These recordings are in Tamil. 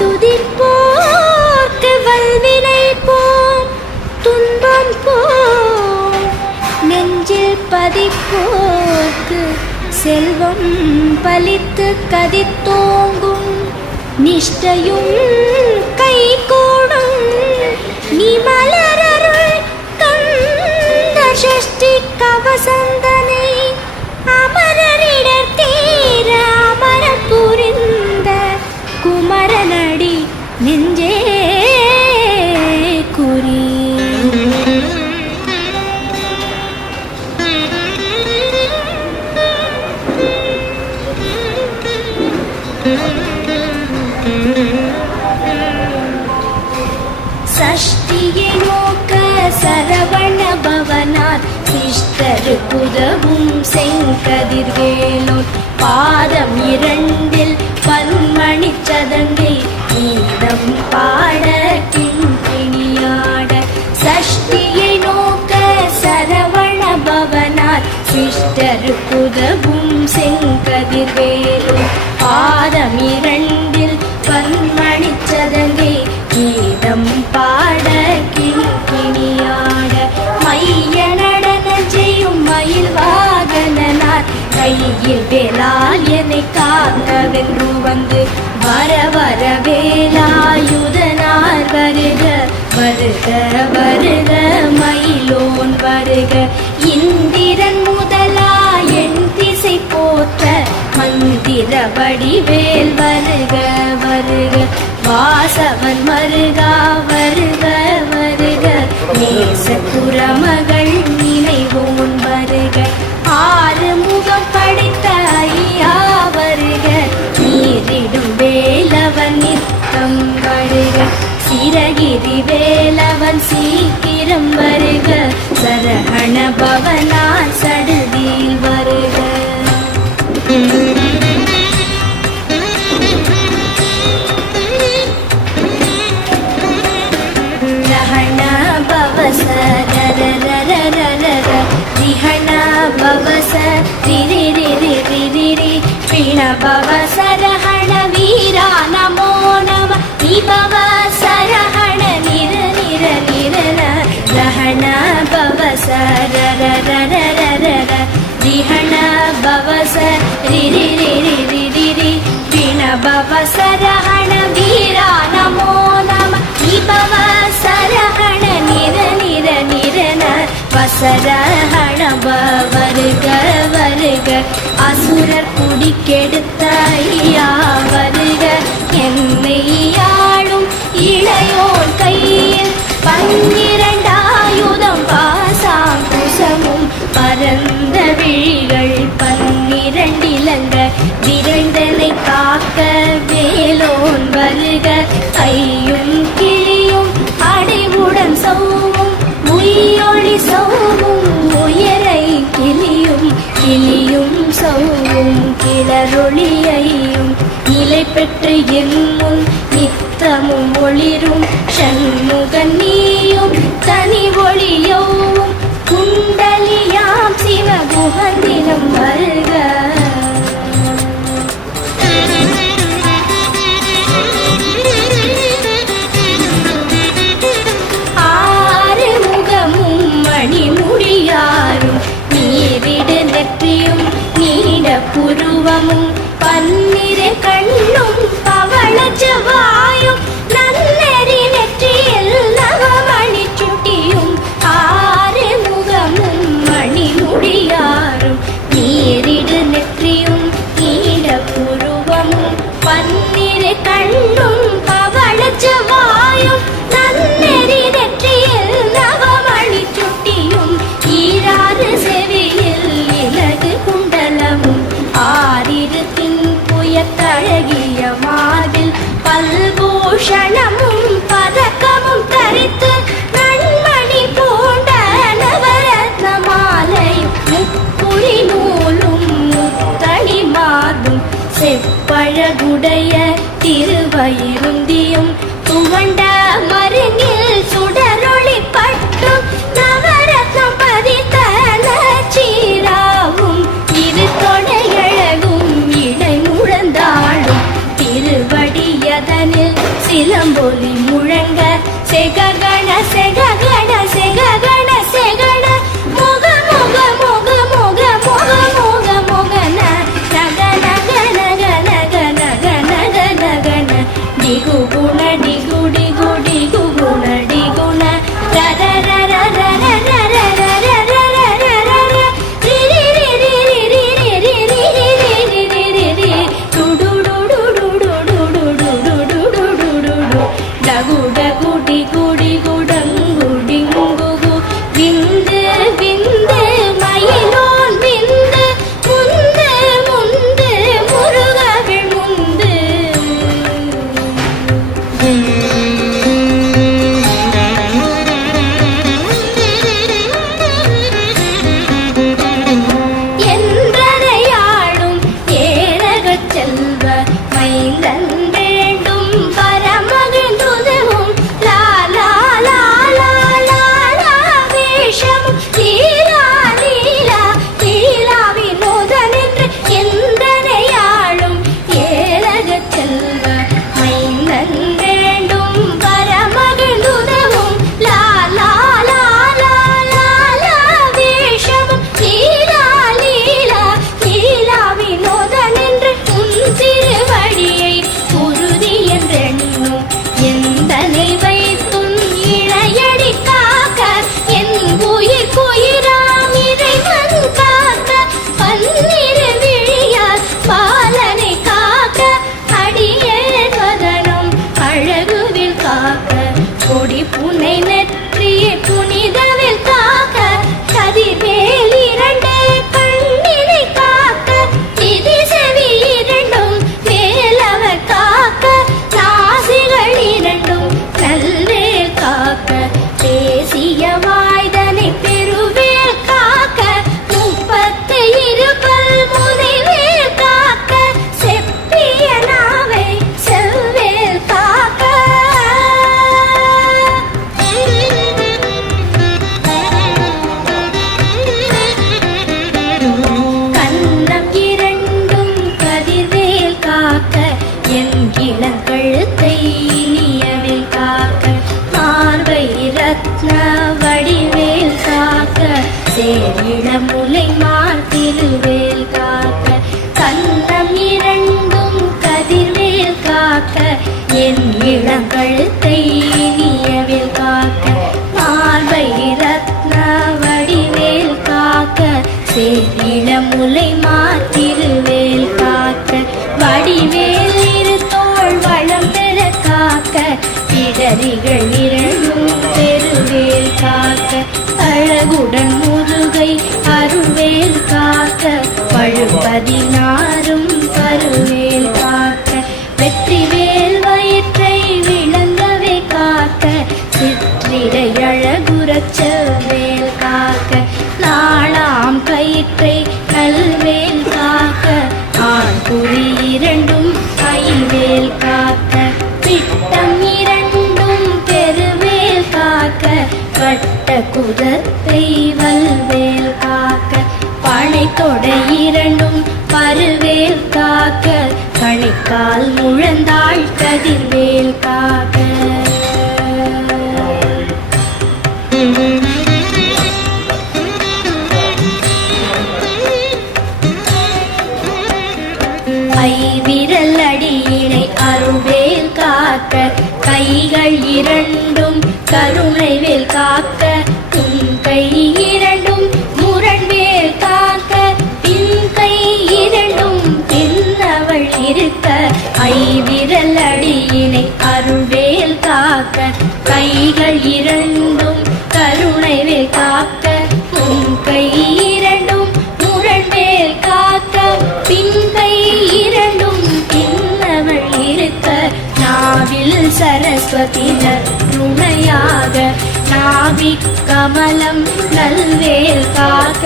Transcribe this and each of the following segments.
துதிப்போர்க்கு வல்வினை போம் துன்பம் போம் நெஞ்சில் பதிப்போர்க்கு செல்வம் பலித்து கதித்தோங்கும் நிஷ்டையும் கை கூடும் நீ மலரருள் கந்த சஷ்டி கவசந்தனை அமரரிடர் தீர அமர புரிந்த குமரனடி நெஞ்சே குறி சஷ்டியை நோக்க சரவண பவனார் சிஷ்டரு புதவும் செங்கதிர்வேலோன் பாதம் இரண்டில் பன்மணி சதங்கை கீதம் பாட கிண்கிணியாட சஷ்டியை நோக்க சரவண பவனார் சிஷ்டரு புதவும் செங்கதிர்வேலோன் பாதம் இரண்டில் பன்மணி சதங்கை கீதம் பாட கிண்கிணியாட மைய நடன செய்யும் மயில் வாகனார் கையில் வேலால் என்னை காக்கவென்று வந்து வர வர வேலாயுதனார் வருக வருக வருக மயிலோன் வருக இந்திரன் முதலா என் திசை போற்ற மந்திர வடிவேல் வருக வருக வாசவன் மருகா வருக வருக நேசகுரமகள் நினைவோன் வருக ஆறு முகம் படைத்த ஐயா வருக நீரிடும் வேலவன் நித்தம் வருக சிரகிரி வேலவன் சீக்கிரம் வருக சரஹண பவனார் சடுதியில் வருக भव सरहण वीरा नमो नम विभव सरहण निर निर निरन रहण भव सर रर रर रिहण भव सरि रि रि रि रि रि पिण भव सरहण वीरा नमो नम विभव सरहण निर निर निरन वसरहण வருக வருக அசுரர் குடி கெடுத்த ஐயா வருக என்னை ஆளும் இளையோன் கையில் 12 ஆயுதம் பாசாம் குசமும் பரந்த விழிகள் 12 இலங்க விரைந்தனை காக்க வேலோன் வருக கையும் கிளியும் அடைவுடன் சௌவும் உயிரொளி சௌவும் உயரை கிளியும் கிளியும் சௌவும் கிளரொளியையும் நிலை பெற்று என் முன் நித்தமும் ஒளிரும் சண்முகன் நீயும் தனி ஒளியோவும் குண்டலியாம் சிவகுகந்தினம் வருக புருவமும் 12 கண்ணும் பவள செவ்வாயும் நன்னெறி நெற்றியில் நவமணி சுட்டியும் 6 முகமும் மணி முடியாரும் நீரிடு நெற்றியும் நீட புருவமும் 12 கண்ணும் பவள செவ்வாயும் நன்னெறி நெற்றியில் நவமணி சுட்டியும் ஈராறு செவியில் இலகு குண்டலமும் 6 புயத்தழகிய மார்பில் பல்பூஷணமும் பதக்கமும் தரித்து நன்மணி பூண்ட நவரத்ன மாலையும் முப்புரி நூலும் முத்தணி மாதும் செப்பழகுடைய திருவயிருந்தியும் துவண்ட மருங்கில் சுடரொளி பட்டும் நவரத்னம் பதித்த நச்சீராவும் இரு தொடையழகும் இடை முழந்தாளும் திருவடியதனில் சிலம்பொலி முழங்க செககண செககண செககண செகண முக முக முக முக முக முக முகன நக நக நக நக நக நக நகன டிகு குண டிகு டிகு டிகு குண டிகுண ரர ரர ரர ரர ரர ரர ரர ரி ரி ரி ரி ரி ரி ரி ரி ரி ரி ரி ரி ரி டு டு டு டு டு டு டு டு டு டு டு டு டு டு டு டகு டகு டிகு டிகு டங்கு டிங்கு கு விந்து விந்து மயிலோன் விந்து முந்து முந்து முருகவிழ் முந்து என்றனையாளும் ஏரகச் செல்வ மைந்தன் வேண்டும் பரமகிழ்ந்துதவும் லாலா லாலா லாலா வேஷமும் லீலா லீலா லீலா வினோதனென்று என்றனையாளும் ஏரகச் செல்வ மைந்தன் வேண்டும் பரமகிழ்ந்துதவும் லாலா லாலா லாலா வேஷமும் லீலா லீலா லீலா வினோதனென்று உன் திருவடியை உறுதி என்றெண்ணும் எந்தனை வைத்தும் இளையடி காக்க என் உயிர் குயிராம் இறைவன் காக்க பன்னிரு விழியால் பாலனை காக்க அடியேன் வதனம் அழகுவில் காக்க கொடி புனை நெற்றிய புனிதவில் காக்க கதிர்வேல் இரண்டே கண்ணினை காக்க திதி செவி இரண்டும் மேலவர் காக்க நாசிகள் இரண்டும் நல்வேல் காக்க பேசிய வாய்தனை பெருவேல் காக்க முப்பத்து இருபல் முனைவேல் காக்க செப்பிய நாவை செவ்வேல் காக்க கன்னம் இரண்டும் கதிர்வேல் காக்க என் இளங்கழுத்தை இனியவில் காக்க மார்பை ரத்ன வடிவேல் காக்க சேரிள முலை மார்த்திருவேல் காக்க கன்னம் இரண்டும் கதிர்வேல் காக்க என் இளங்கழுத்தை இனியவில் காக்க மார்பை ரத்ன வடிவேல் காக்க சேரிள முலை மாத்திருவேல் காக்க வடிவேல் இரு தோள் வளம் பெற காக்க இடரிகள் இரண்டும் பெருவேல் காக்க அழகுடன் முதுகை அருவேல் காக்க பழுபதினாரும் பருவேல் காக்க வெற்றிவேல் வயிற்றை விளங்கவே காக்க சிற்றிடை அழகுறச் செவ்வேல் காக்க நாளாம் கயிற்றை நல்வேல் காக்க ஆண் குறி இரண்டும் ஐவேல் காக்க பிட்டம் இரண்டும் பெருவேல் காக்க வட்ட குதத்தை வல்வேல் காக்க பனை தொடை இரண்டும் பருவேல் காக்க கணைக்கால் முழந்தாள் கதிர்வேல் காக்க ஐவிரல் அடியினை அருள்வேல் காக்க கைகள் இரண்டும் கருணைவேல் காக்க உன் கை இரண்டும் முரண்வேல் காக்க பின் கை இரண்டும் பின்னவள் இருக்க ஐவிரல் அடியினை அருள்வேல் காக்க கைகள் இரண்டும் கருணைவேல் காக்க உன் கை இரண்டும் முரண்வேல் காக்க பின் கை இரண்டும் பின்னவள் இருக்க நாவில் சரஸ்வதி நற்குணையாக நாவிக் கமலம் நல்வேல் காக்க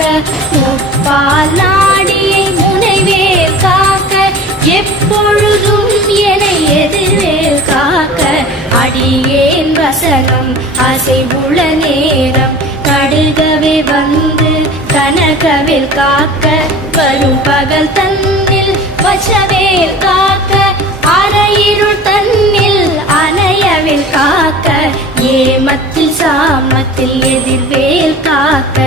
முப்பால் நாடியை முனைவேல் காக்க எப்பொழுதும் என எதிர்வேல் காக்க அடியேன் வசனம் அசைவுள நேரம் கடுகவே வந்து கனகவேல் காக்க வரும் பகல் தன்னில் வச்சவேல் காக்க அரையிருள் தன்னில் அணைய காலத்தில் எதிர்வேல் காக்க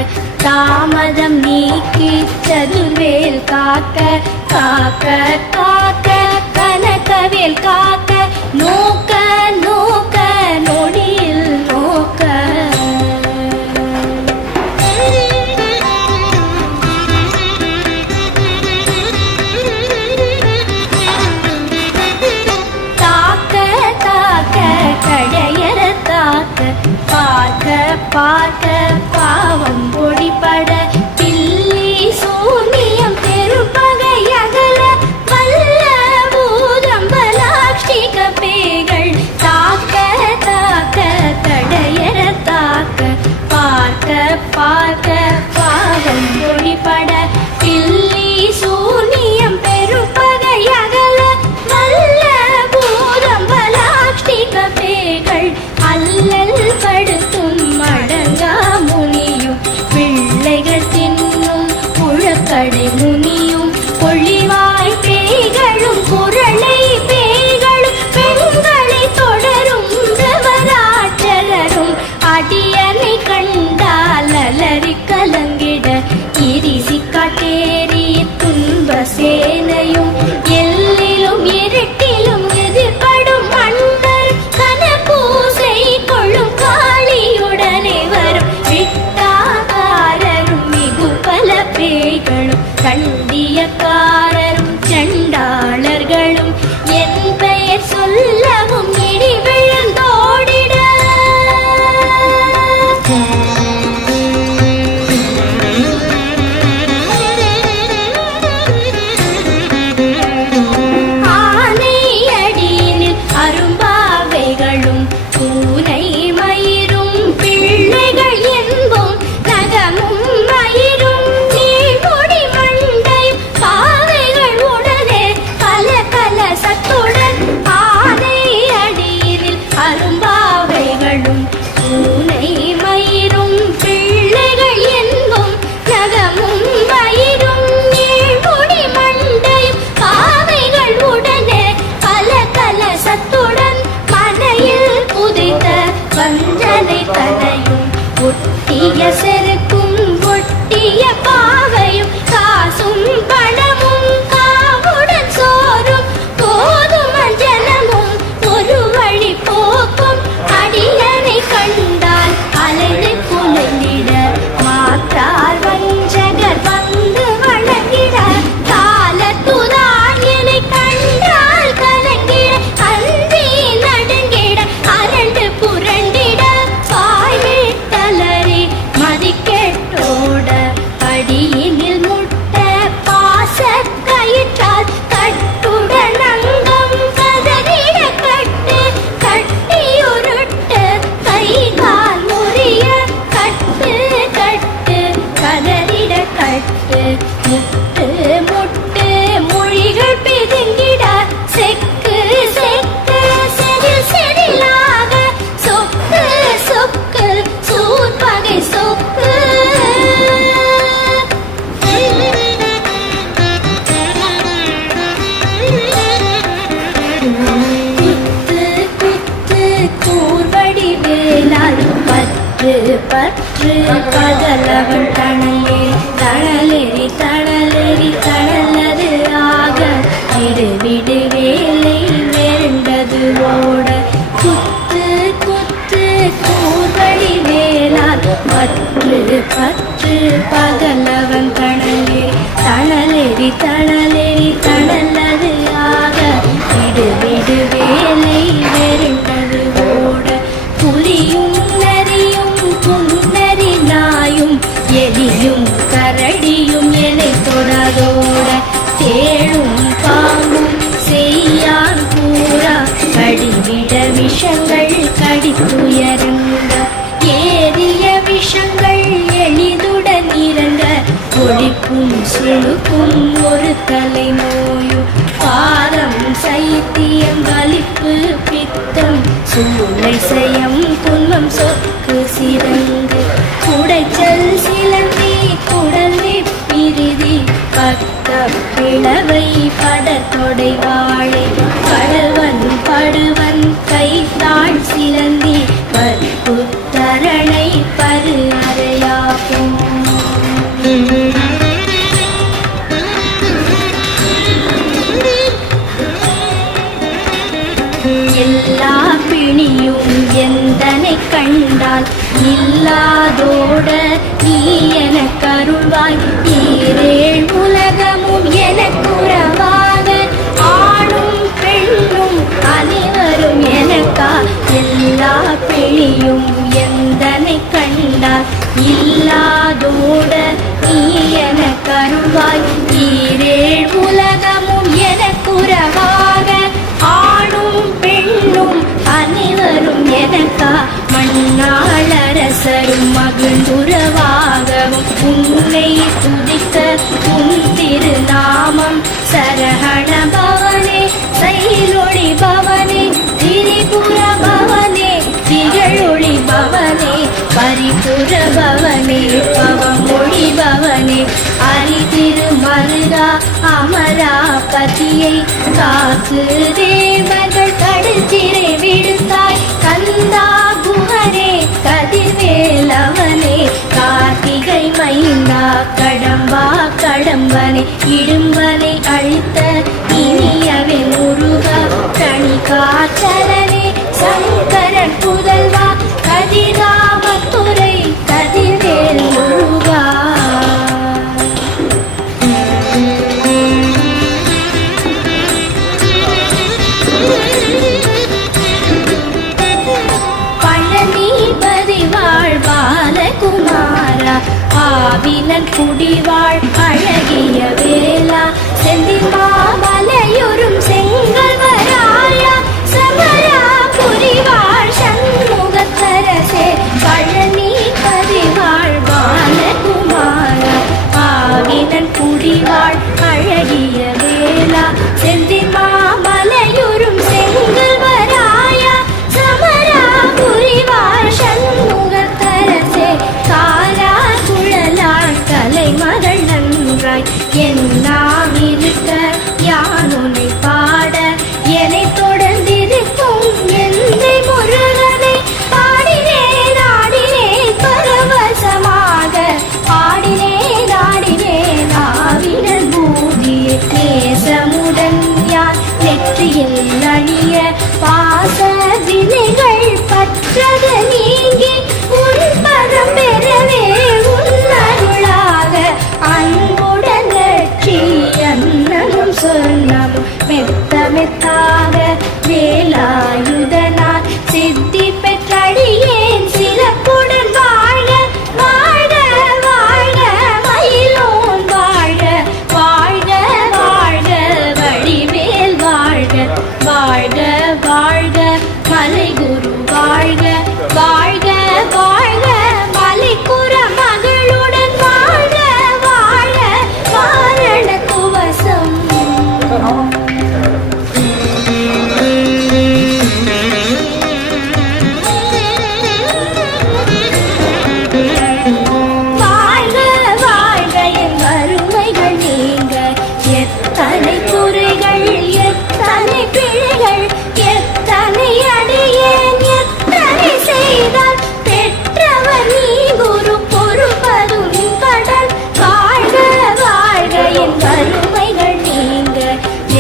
தாமதம் நீக்கி சதுர்வேல் காக்க காக்க காக்க கனகவேல் காக்க நோக்க நோக்க நொடியில் நோக்க கடையற தாக்க பார்க்க பார்க்க பாவம் பொடிபட பில்லி சூனியம் பெரும்பகை அகல வல்ல பூதம்பலாட்சிக பேய்கள் தாக்க தாக்க கடையற தாக்க பார்க்க பார்க்க பாவம் பொடிபட பில்லி சூனியம் பெரும்பகை அகல வல்ல பூதம்பலாட்சிக பேய்கள் அல்லல் படுத்தும் மடங்கா முனியும் பிள்ளைகள் தின்னும் புழக்கடை முனியும் பொழிவாய் பேய்களும் குரளை பேய்களும் பெண்களை தொடரும் தேவராட்சரரும் அடியனை கண்டால் அலறி கலங்கிட இரிசி காட்டேறி துன்ப சேனையும் எல்லிலும் இருட்டிலும் எதிர்படும் மன்னர் கனபூசை கொள்ளும் காளியுடனே வரும் விட்டாகாரரும் மிகு பல பேய்களும் கண்டியக்காரரும் சண்டாளர்களும் என் பெயர் சொல்லவும் இடி விழுந்தோடிட ஆனை அடியினில் அரும்பாவைகளும் பூனை மயிரும் பிள்ளைகள் என்போம் நகமும் மயிரும் நீழ்முடி மண்டையும் பாவைகள் உடனே கல கல சத்துடன் ஆனை அடியினில் அரும்பாவைகளும் பூனை மயிரும் பிள்ளைகள் என்போம் நகமும் மயிரும் நீழ்முடி மண்டையும் பாவைகள் உடனே கல கல சத்துடன் மனையில் புதைத்த வஞ்சனை தனையும் ஒட்டிய செருக்கும் ஒட்டிய பாவையும் காசும் பணமும் காவுடன் சோறும் கோதும ஜனமும் ஒரு வழி போக்கும் அடியனை கண்டால் அலைந்து குலைந்திட மாற்றார் வஞ்சகர் வந்து வணங்கிட காலத்துதான் என்னை கண்டால் கலங்கிட அன்றி நடுங்கிட அரண்டு புரண்டிட பாய்விட்டலறி மதிக்கெட்டோட அடியினில் முட்ட பாச கயிற்றால் கட்டுடன் அங்கம் கதறிட கட்டு கட்டியுருட்டு கை கால் முறிய கட்டு கட்டு கதறிட கட்டு முட்டு முட்டு மொழிகள் பிதுங்கிட செக்கு செக்கு செடில் செடிலாக சொக்கு சொக்கு சூர்பகை சொக்கு குத்து குத்து கூர்வடி வேலால் பற்று பற்று பகலவன் தணலே தணலெறி தணலெறி தணலது ஆக விடு விடு வேலை வேண்டது ஓட குத்து குத்து கூர்வடி வேலால் பற்று பற்று பகலவன் தணலே தணலெறி தணலெறி தணலது ஆக விடு விடு வேலை வேண்டது ஓட புலியும் நரியும் புன்னரி நாயும் எலியும் கரடியும் என்னை தொடாதோட தேழும் பாம்பும் செய்யான் கூறா கடிவிட விஷங்கள் கடித்துயருங்க ஏறிய விஷங்கள் எளிதுடன் இறங்க ஒழிக்கும் சுழுக்கும் ஒரு தலை நோயும் பாரம் சைத்தியம் வலிப்பு பித்தம் சூளை செயம் துன்பம் சொக்கு சிறங்கு குடைச்சல் சிலந்தி குடல் பிரிதி பக்க பிளவை படத்தொடை வாழை கடவன் படுவன் கைத்தாள் சிலந்தி பற்புத்தரணை எல்லா பிணியும் எந்தனை கண்டால் இல்லாதோட நீ எனக்கு அருள்வாய். ஈரேழ் உலகமும் எனக்குறவாக ஆணும் பெண்ணும் அனைவரும் எனக்கா. எல்லா பிணியும் எந்தனை கண்டால் இல்லாதோட நீ எனக்கு அருள்வாய். ஈரேழ் உலகமும் எனக்குறவாக ஆணும் பெண்ணும் அனைவரும் எனக்கா. மண்ணாளரசரும் மகிழ்ந்துறவாகவும் உன்னை துதிக்க உன் திருநாமம். சரஹண பவனே சைலொளி பவனே திரிபுர பவனே திகழொளி பவனே பரிபுர பவனே பவமொழி பவனே அரி திருமருகா அமராபதியை காத்து தேவர்கள் கடுச்சிறை விடுத்தாய். கந்தா குஹரே கதிர்வேலவனே கார்த்திகை மைந்தா கடம்பா கடம்பனே இடும்பனை அழித்த இனியவே முருகா கணிகாச்சலனே சங்கரன் புதல்வா கதிராமத்துறை கதிர்வேல் முருகா. குமாரா ஆவினன் குடிவாழ் அழகிய வேளா செந்தில் மாமலையுறும் செங்கல்வராயா சமரா புரிவாழ் சண்முகத்தரசே பழனி பதிவாழ் பாலகுமாரா ஆவினன் குடிவாழ் அழகிய வேளா செந்தில் மாமலையுறும் செங்கல்வராயா சமரா புரிவாழ் சண்முகத்தரசே காரா குழலாள் கலைமகள் நன்றாய் எல்லாம் இருக்க யான் உன்னை பாட என்னை தொடர்ந்திருக்கும் எந்தை முருகனை பாடினேன் ஆடினேன் பரவசமாக ஆடினேன் ஆடினேன் ஆவினன் பூதியை நேசமுடன் யான் நெற்றியில் அழிய பாச வினைகள் பற்றது நீங்கி உன் பதம் பெறவே உன்னருளாக அன்புடன் லட்சி அன்னமும் சொன்னமும் மெத்த மெத்தாக வேலாயுதனால் சித்தி பெற்றடியேன் சிறப்புடன் வாழ்க வாழ்க வாழ்க மயிலோன் வாழ்க வாழ்க வாழ்க வடிவேல் வாழ்க வாழ்க வாழ்க மலைகுரு வாழ்க வாழ்க வாழ்க மலைக்குற மகளுடன் வாழ்க வாழ்க வாரண துவசம். வாழ்க வாழ்க என் வறுமைகள் நீங்க எத்தனை குறைகள் எத்தனை பிழைகள் எத்தனை அடியேன் எத்தனை செய்தால் பெற்றவர் நீ குரு பொறுப்பதும் கடல். வாழ்க வாழ்க என் வறுமைகள் நீங்க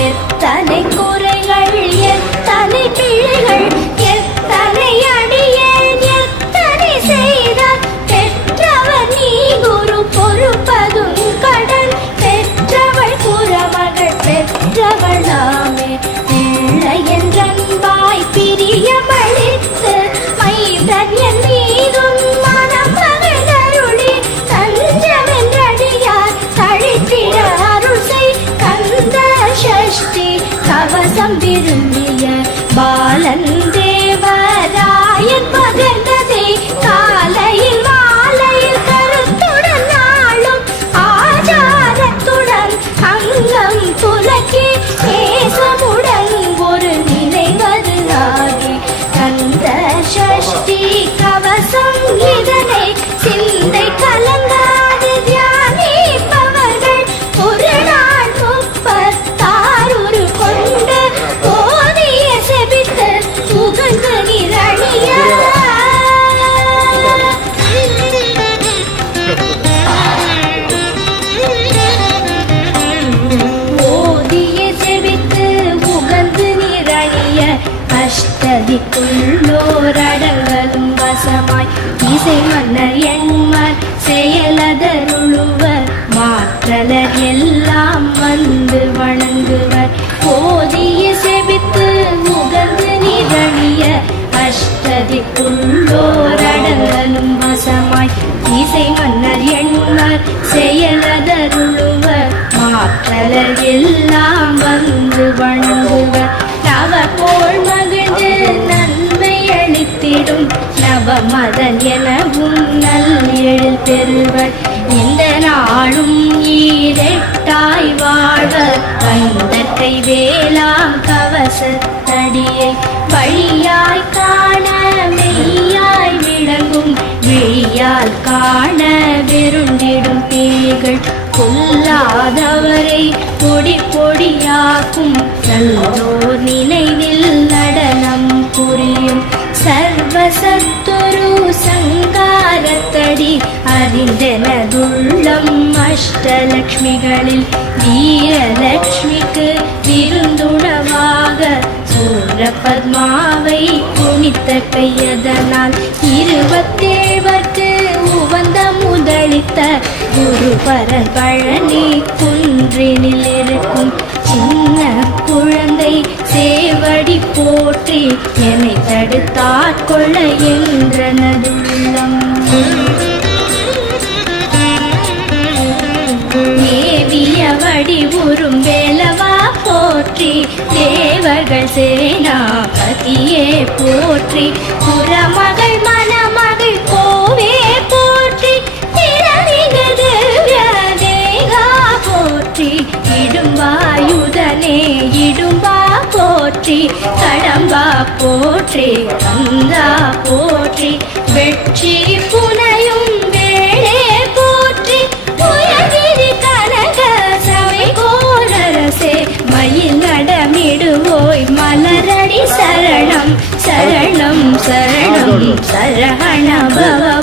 எத்தனை குறைகள் எத்தனை பிழைகள் எத்தனை அடியேன் எத்தனை செய்தால் பெற்றவர் நீ குரு பொறுப்பதும் கடல். பெற்றவள் புறமகள் பெற்றவள் நாமே பிள்ளை என்றன்பாய் பிரியமளித்து மைந்தன் என் மீதும் மனம் மகிழ்ந்தருளி தஞ்சமென்றடியார் தழித்திட அருள் செய். கந்த சஷ்டி கவசம் விரும்பிய பாலன் தேவராயன் பகர்ந்ததே காலையில் மாலையில் கருத்துடன் நாளும் ஆச்சாரத்துடன் அங்கம் புலக்கி நேசமுடன் ஒரு நினைவது ஆகி கந்த சஷ்டி கவசம் இதனை சிந்தை கலங்காது தியானிப்பவர்கள் ஒரு நாள் 36 கொண்டு போதி இசை மன்னர் எண்மர் செயலதருளுவர் மாற்றலர் எல்லாம் வந்து வணங்குவர் போதிய செபித்து உகந்து நிரணிய அஷ்டதிக்குள்ளோரடங்கலும் வசமாய் இசை மன்னர் எண்மர் செயலதருளுவர் மாற்றலர் எல்லாம் வந்து வணங்குவர் நவ போல் மகிழ்ந்து நன்மை அளித்திடும் நவமதன் எனவும் நல் எழில் பெறுவர் இந்த நாளும் ஈரெட்டாய் வாழ்வர் வைந்தற்கை வேளாம் கவசத்தடியை வழியாய் காண மெய்யாய் விளங்கும் விழியால் காண விருண்டிடும் பேய்கள் கொல்லாதவரை பொடி பொடியாக்கும் நல்லோர் நினைவில் நடனம் புரியும் சர்வசத்துரு சங்காரத்தடி அறிந்தனதுள்ளம் அஷ்டலக்ஷ்மிகளில் வீரலக்ஷ்மிக்கு விருந்துணவாக சூரபத்மாவை குனித்த கையதனால் 27 உவந்த முதலித்த குருபரன் பழனி குன்றினில் இருக்கும் சின்ன குழந்தை சேவடி போற்றி என்னை தடுத்தாட்கொள்ள என்றனதுள்ளம் மேவிய வடிவுறும் வேலவா போற்றி தேவர்கள் சேனாபதியே போற்றி புறமகள் மணமகள் கோவே போற்றி திரவிகதேகா போற்றி இடும்பாயுதனே இடும்பா போற்றி கடம்பா போற்றி கந்தா போற்றி வெற்றி புனையும் வேளே போற்றி புயகிரி கனக சவை கோரரசே மயில் நடமிடுவோய் மலரடி சரணம் சரணம் சரணம் சரஹண பவோ